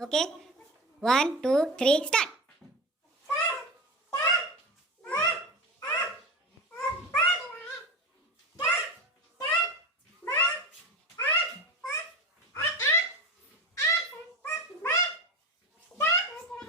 Okay 1 2 3 start.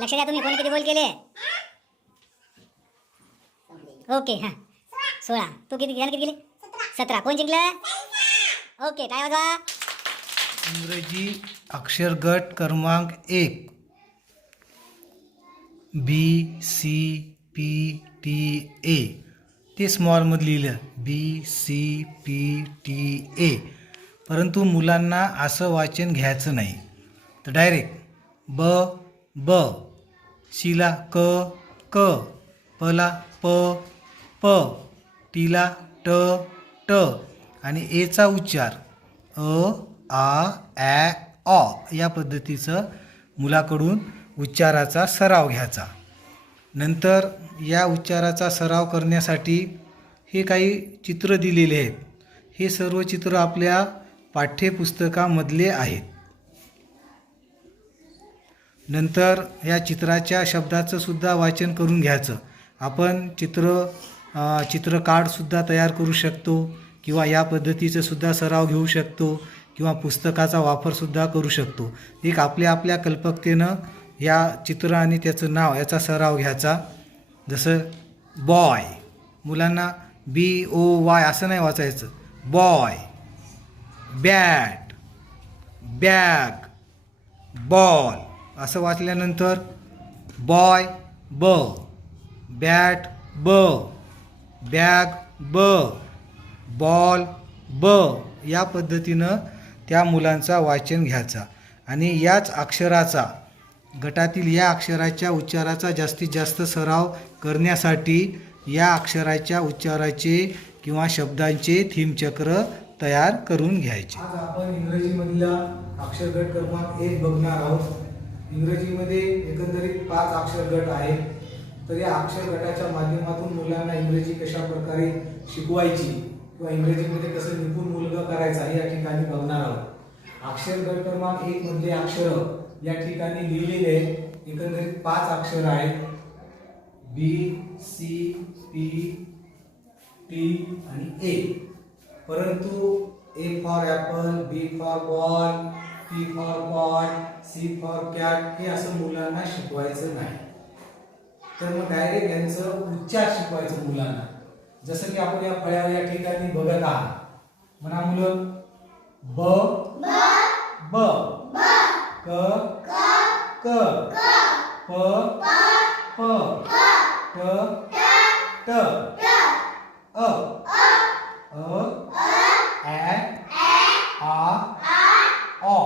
लक्ष द्या तुम्ही कोणी किती बोल केले. ओके हां 16. तू किती गेले 17. कोण जिंकलं. ओके काय वाजवा. इंग्रजी अक्षर गट क्रमांक 1 BCPTA ते स्मॉलमध्ये लिहिलं BCPTA. परंतु मुलांना असं वाचन घ्यायचं नाही तर डायरेक्ट ब ब शीला क क पला प प टीला ट ट आणि एचा उच्चार आ ॲ ऑ या पद्धतीचं मुलाकडून उच्चाराचा सराव घ्यायचा. नंतर या उच्चाराचा सराव करण्यासाठी हे काही चित्र दिलेले आहेत. हे सर्व चित्र आपल्या पाठ्यपुस्तकामधले आहेत. नंतर या चित्राच्या शब्दाचं सुद्धा वाचन करून घ्यायचं. आपण चित्र कार्डसुद्धा तयार करू शकतो किंवा या पद्धतीचं सुद्धा सराव घेऊ शकतो किंवा पुस्तकाचा वापरसुद्धा करू शकतो. एक आपल्या कल्पकतेनं या चित्र आणि त्याचं नाव याचा सराव घ्यायचा. जसं बॉय, मुलांना BOY असं नाही वाचायचं, बॉय. बॅट, बॅग, बॉल असं वाचल्यानंतर बॉय ब, बॅट ब, बॅग ब, बॉल ब या पद्धतीनं त्या मुलांचा वाचन घ्यायचा. आणि याच अक्षराचा गटातील या अक्षराच्या उच्चाराचा जास्तीत जास्त सराव करण्यासाठी या अक्षराच्या उच्चाराचे किंवा शब्दांचे थीमचक्र तयार करून घ्यायचे. आज आपण इंग्रजीमधला अक्षर गट क्रमांक 1 बघणार आहोत. इंग्रजीमध्ये एकंदरीत 5 अक्षर गट आहेत. तर या अक्षर गटाच्या माध्यमातून मुलांना इंग्रजी कशा प्रकारे शिकवायची किंवा इंग्रजीमध्ये कसं निपुण मुलगा करायचा हे या ठिकाणी बघणार आहोत. अक्षर गट क्रमांक 1 मधले अक्षर या ठिकाणी लिहिलेले एकंदरीत 5 अक्षर आहेत. B C P T आणि A. परंतु A for Apple, B for ball, P for pot, C for cat हे असं मुलांना शिकवायचं नाही. तर मग डायरेक्ट यांचं उच्चार शिकवायचं मुलांना. जसं की आपण या फळ्यावर या ठिकाणी बघत आहात. म्हणा मुलं ब ब, क क, प प, ट ट, अ ॲ आ ऑ.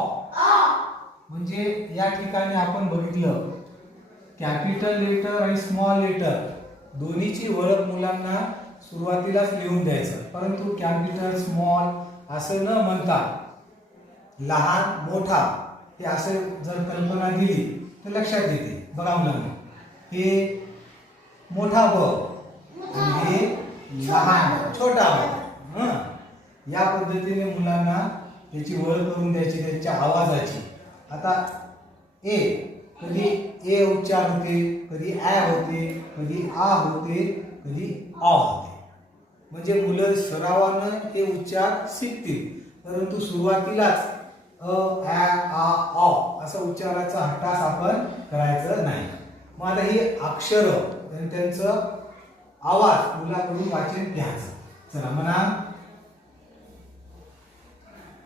म्हणजे या ठिकाणी आपण बघितलं कॅपिटल लेटर आणि स्मॉल लेटर दोन्हीची ओळख मुलांना सुरुवातीलाच लिहून द्यायचं. परंतु कॅपिटल स्मॉल असं न म्हणता लहान मोठा हे असं जर कल्पना दिली तर लक्षात येते. बघा मुलांना हे मोठा ब आणि हे लहान छोटा ब. या पद्धतीने मुलांना त्याची ओळख करून द्यायची त्याच्या आवाजाची. आता ए कधी ए उच्चार होते, कधी ॲ होते, कधी आ होते, कधी ऑ होते. म्हणजे मुलं सरावानं हे उच्चार शिकतील. परंतु सुरुवातीलाच अ ॲ आ ऑ असा उच्चाराचा हट्टास आपण करायचं नाही. मग आता ही अक्षर आणि त्यांचं आवाज मुलाकडून वाचन घ्यायचं. चला म्हणा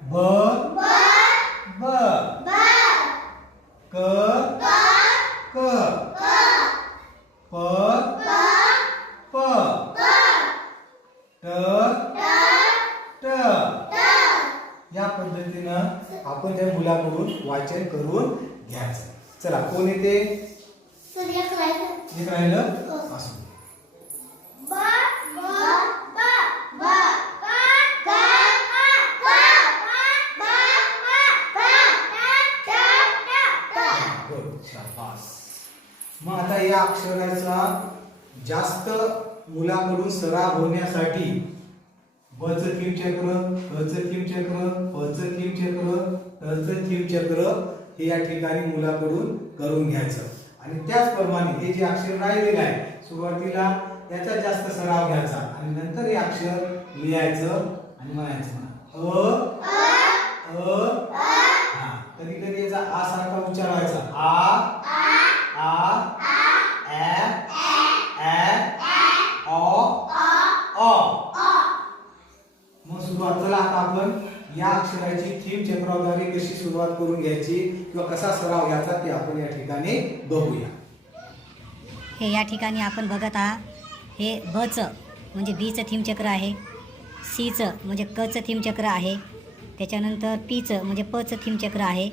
ब ब, क क, प प, ट ट. या पद्धतीनं आपण त्या मुलाकडून वाचन करून घ्यायचं. चला कोण येते एक राहिलं असं. मग आता या अक्षराचा जास्त मुलाकडून सराव होण्यासाठी ब चं थीम चक्र, क चं थीम चक्र, प चं थीम चक्र, ट चं थीम चक्र हे या ठिकाणी मुलाकडून करून घ्यायचं. आणि त्याचप्रमाणे हे जे अक्षर राहिलेलं आहे सुरुवातीला याचा जास्त सराव घ्यायचा आणि नंतर हे अक्षर लिहायचं आणि म्हणायचं हा. कधी कधी याचा आ सारखा उच्चार व्हायचा आ मग सुरुवात. चला आता आपण या अक्षराची थीम चक्राद्वारे कशी सुरुवात करून घ्यायची किंवा कसा सराव घ्यायचा ते आपण या ठिकाणी बघूया. हे या ठिकाणी आपण बघत आहात हे बचं म्हणजे बीचं थीम चक्र आहे, सीचं म्हणजे कचं थीम चक्र आहे, त्याच्यानंतर पीचं म्हणजे पचं थीम चक्र आहे,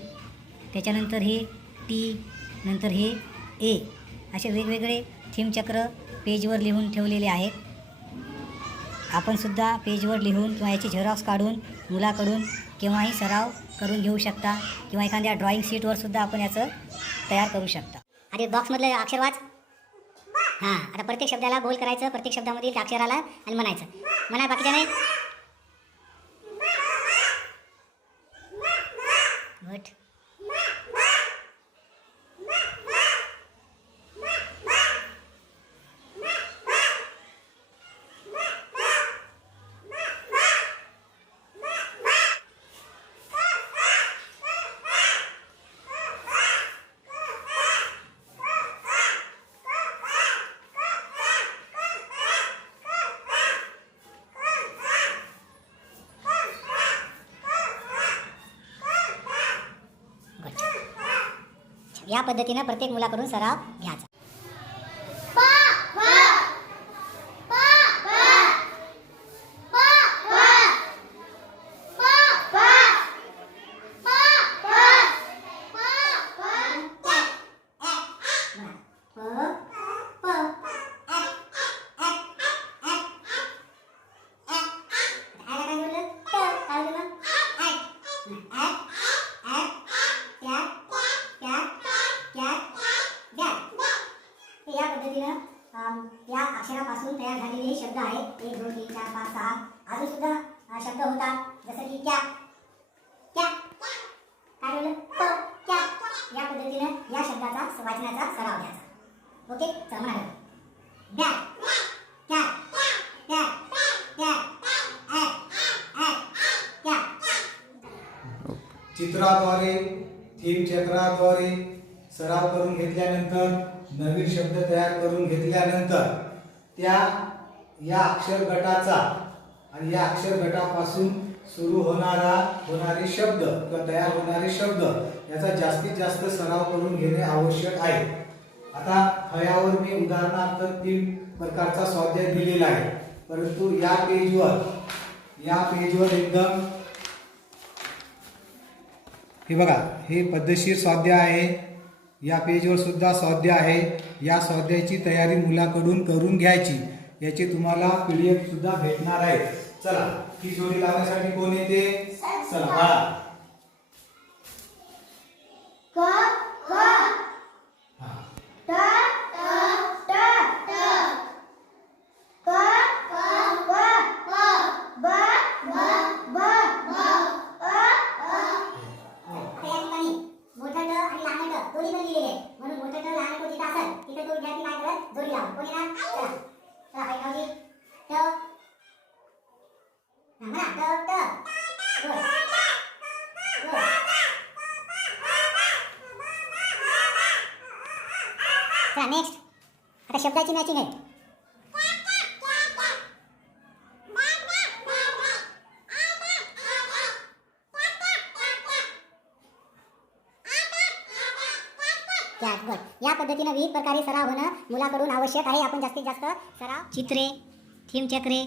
त्याच्यानंतर हे टी, नंतर हे ए, असे वेगवेगळे थीम चक्र पेजवर लिहून ठेवलेले आहेत. आपण सुद्धा पेजवर लिहून किंवा याची झेरॉक्स काढून मुलाकडून केव्हाही सराव करून घेऊ शकता किंवा एखाद्या ड्रॉइंग शीटवर सुद्धा आपण याचं तयार करू शकता. आणि बॉक्समधलं अक्षर वाच. हां, आता प्रत्येक शब्दाला गोल करायचं, प्रत्येक शब्दामधील त्या अक्षराला आणि म्हणायचं. म्हणा बाकीच्या नाही. गुड. या पद्धतीने प्रत्येक मुलाकडून सराव घ्यायचा. या पद्धतीनं या अक्षरापासून तयार झालेले हे शब्द आहेत. 1 2 3 4 5 6 अजून सुद्धा शब्द होतात जसं की क्या क्या काय बोललं प क्या. या पद्धतीनं या शब्दाचा वाचनाचा सराव घ्यायचा. ओके, चला म्हणा बॅग क्या क्या क्या क्या. चित्राद्वारे थीम चक्राद्वारे सराव करून घेतल्यानंतर नवीन शब्द तयार करून घेतल्यानंतर या अक्षर गटाचा आणि या अक्षर गटापासून सुरू होणारे शब्द किंवा तयार होणारे शब्द याचा जास्तीत जास्त सराव करून घेणे आवश्यक आहे. आता फळ्यावर मी उदाहरणार्थ 3 प्रकारचा स्वाध्याय दिलेला आहे, परंतु या पेजवर एकदम हे बघा, हे पद्धतशीर स्वाध्याय आहे. या पेजवर सुद्धा स्वाध्याय आहे. या स्वाध्यायाची तयारी मुलाकडून करून घ्यायची. याची तुम्हाला PDF सुद्धा भेटणार आहे. चला, ही जोडी लावण्यासाठी कोण येते? चला बाळा. नेक्स्ट आता शब्दाची मॅचिंग आहे. गुड. या पद्धतीने विविध प्रकारे सराव होणं मुलाकडून आवश्यक आहे. आपण जास्तीत जास्त सराव चित्रे, थीम चक्रे,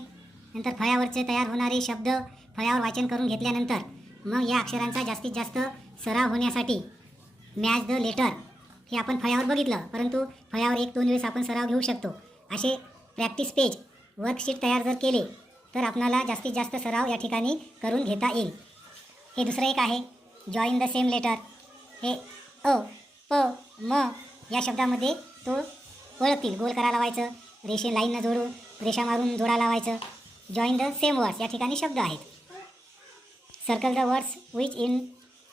नंतर फळ्यावरचे तयार होणारे शब्द फळ्यावर वाचन करून घेतल्यानंतर मग या अक्षरांचा जास्तीत जास्त सराव होण्यासाठी मॅच द लेटर हे आपण फळ्यावर बघितलं, परंतु फळ्यावर 1-2 वेळेस आपण सराव घेऊ शकतो. असे प्रॅक्टिस पेज वर्कशीट तयार जर केले तर आपणाला जास्तीत जास्त सराव या ठिकाणी करून घेता येईल. हे दुसरं एक आहे जॉईन द सेम लेटर. हे अ प म या शब्दामध्ये तो ओळखतील. गोल करा लावायचं, रेषे लाईननं जोडून रेषा मारून जोडा लावायचं. जॉईन द सेम वर्ड्स या ठिकाणी शब्द आहेत. Circle the words which in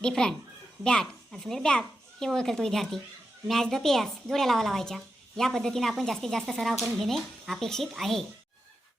different, that, समजा बॅग हे ओळखेल तो विद्यार्थी. मॅच द पेअर्स जोड्या लावायच्या. या पद्धतीने आपण जास्तीत जास्त सराव करून घेणे अपेक्षित आहे.